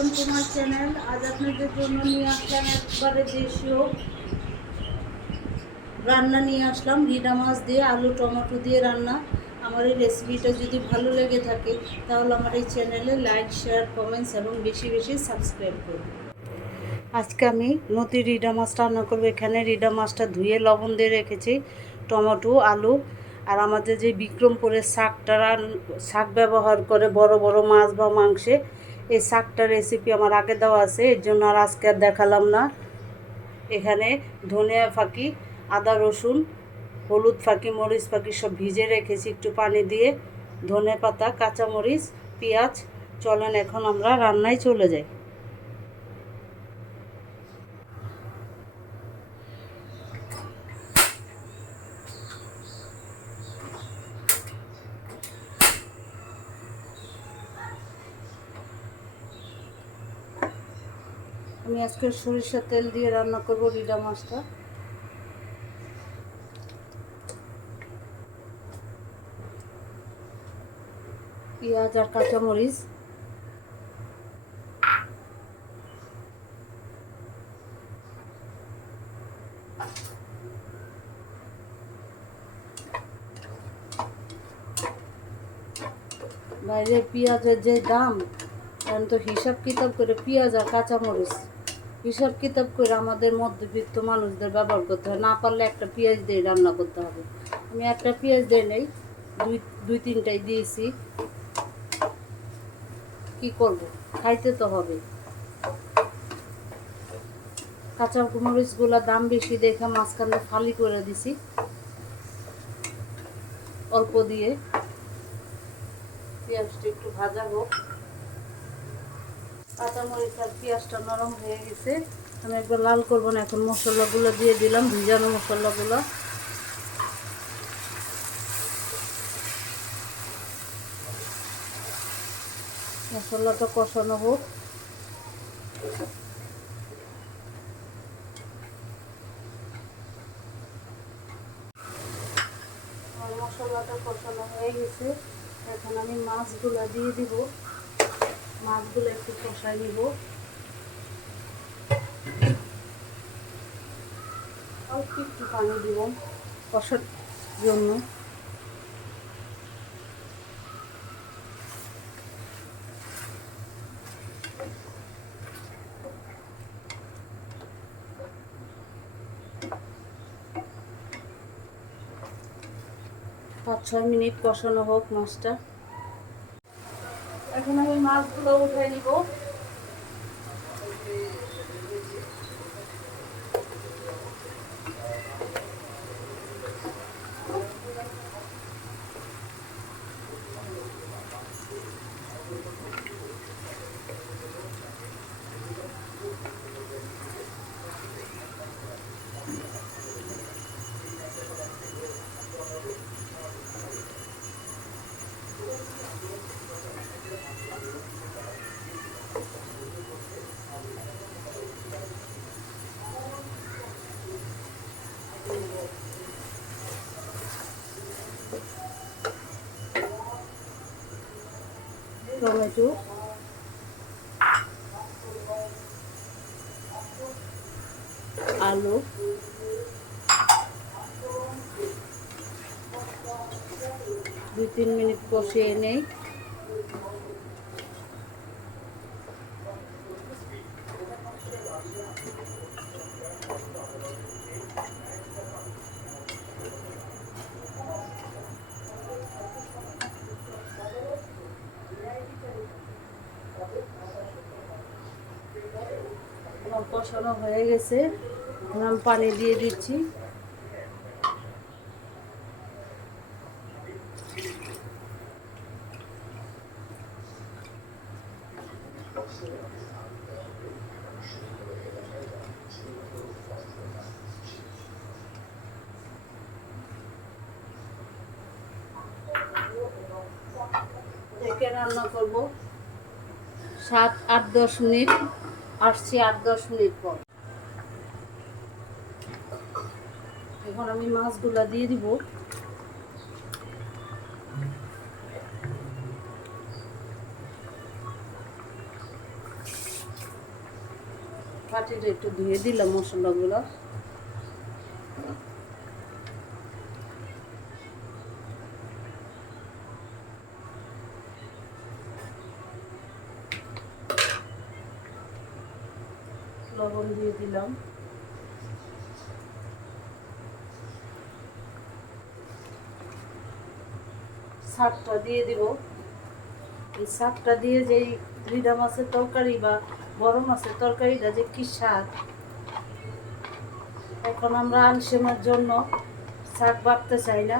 Welcome to my channel. আজ আপনাদের জন্য নিয়ে আসলাম একবারে দেশীয় রান্না নিয়ে আসলাম। রিডা মাছ দিয়ে আলু টমেটো দিয়ে রান্না। আমার এই রেসিপিটা যদি ভালো লেগে থাকে তাহলে আমার এই চ্যানেলে লাইক শেয়ার কমেন্টস এবং বেশি বেশি সাবস্ক্রাইব করুন। আজকে আমি নদী রিডা মাছ রান্না করবো। এখানে রিডা মাছটা ধুয়ে লবণ দিয়ে রেখেছি, টমেটো আলু আর আমাদের যে বিক্রমপুরের শাক ব্যবহার করে বড় বড় মাছ বা মাংসে, এই শাকটার রেসিপি আমার আগে দেওয়া আছে, এর জন্য আর আজকে আর দেখালাম না। এখানে ধনিয়া ফাঁকি, আদা রসুন, হলুদ ফাঁকি, মরিচ ফাঁকি সব ভিজে রেখেছি একটু পানি দিয়ে, ধনে পাতা, কাঁচামরিচ, পেঁয়াজ। চলেন এখন আমরা রান্নায় চলে যাই। আমি আজকে সরিষার তেল দিয়ে রান্না করব রিডা মাছটা। পেঁয়াজ আর কাঁচামরিচ, বাইরে পেঁয়াজের যে দাম, এখন তো হিসাব কিতাব করে পেঁয়াজ আর কাঁচামরিচ হিসাব কিতাব করে আমাদের মধ্যবিত্ত মানুষদের ব্যবহার করতে হয়। না পারলে একটা পেঁয়াজ দিয়ে রান্না করতে হবে। আমি একটা পেঁয়াজ দিয়ে নেই, দুই তিনটাই দিয়েছি। কি করব, খাইতে তো হবে। কাঁচামরিচগুলো দাম বেশি দেখে মাঝখানে ফালি করে দিছি অল্প দিয়ে। পেঁয়াজটা একটু ভাজা হোক। কাঁচামরিচ আর পেঁয়াজটা নরম হয়ে গেছে, আমি একবার লাল করবো না। এখন মশলাগুলো দিয়ে দিলাম, ভিজানো মশলাগুলো। মশলাটা কষানো হোক। আমার মশলাটা কষানো হয়ে গেছে, এখন আমি মাছগুলো দিয়ে দিব। মাছগুলো একটু কষাই নিব, অল্প একটু পানি দিব কষার জন্য। 5-6 মিনিট কষানো হোক মাছটা। এখন আমি মাছগুলো উঠে নিব। টমেটো, আলু, 2-3 মিনিট কষিয়ে নেই। কষানো হয়ে গেছে, এখন আমি পানি দিয়ে দিচ্ছি। একে রান্না করব 7-8-10 মিনিট। আসছি 8-10 মিনিট পর। এখন আমি মাছগুলা দিয়ে দিব। বাটিটা একটু ধুয়ে দিলাম মশলাগুলো। লবণ দিয়ে দিলাম। শাকটা দিয়ে দিব। এই শাকটা দিয়ে যেই রিডা মাছের তরকারি বা বড় মাছের তরকারিটা যে কি স্বাদ। এখন আমরা আলসেমার জন্য শাক বাটতে চাই না।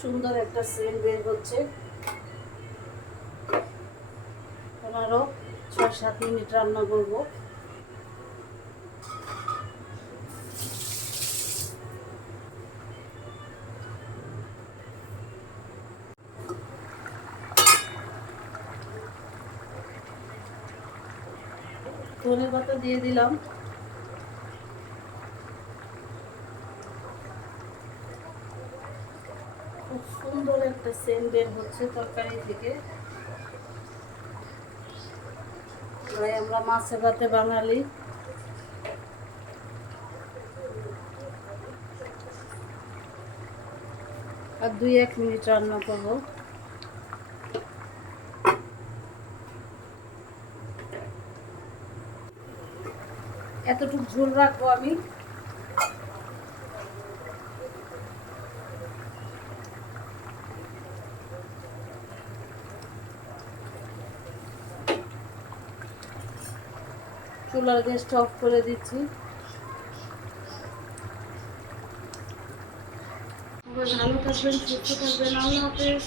সুন্দর একটা সেন্ট বের হচ্ছে। আরো 6-7 মিনিট রান্না করব। ধনে পাতা দিয়ে দিলাম। খুব সুন্দর একটা সেন্ট বের হচ্ছে তরকারি থেকে। তাই আমরা মাছে ভাতে বাঙালি। আর 2-1 মিনিট রান্না করব। এতটুকু ঝোল রাখবো আমি। চুলার গ্যাসটা অফ করে দিচ্ছি। ভালো থাকবেন, সুস্থ থাকবেন। আল্লাহ হাফেজ।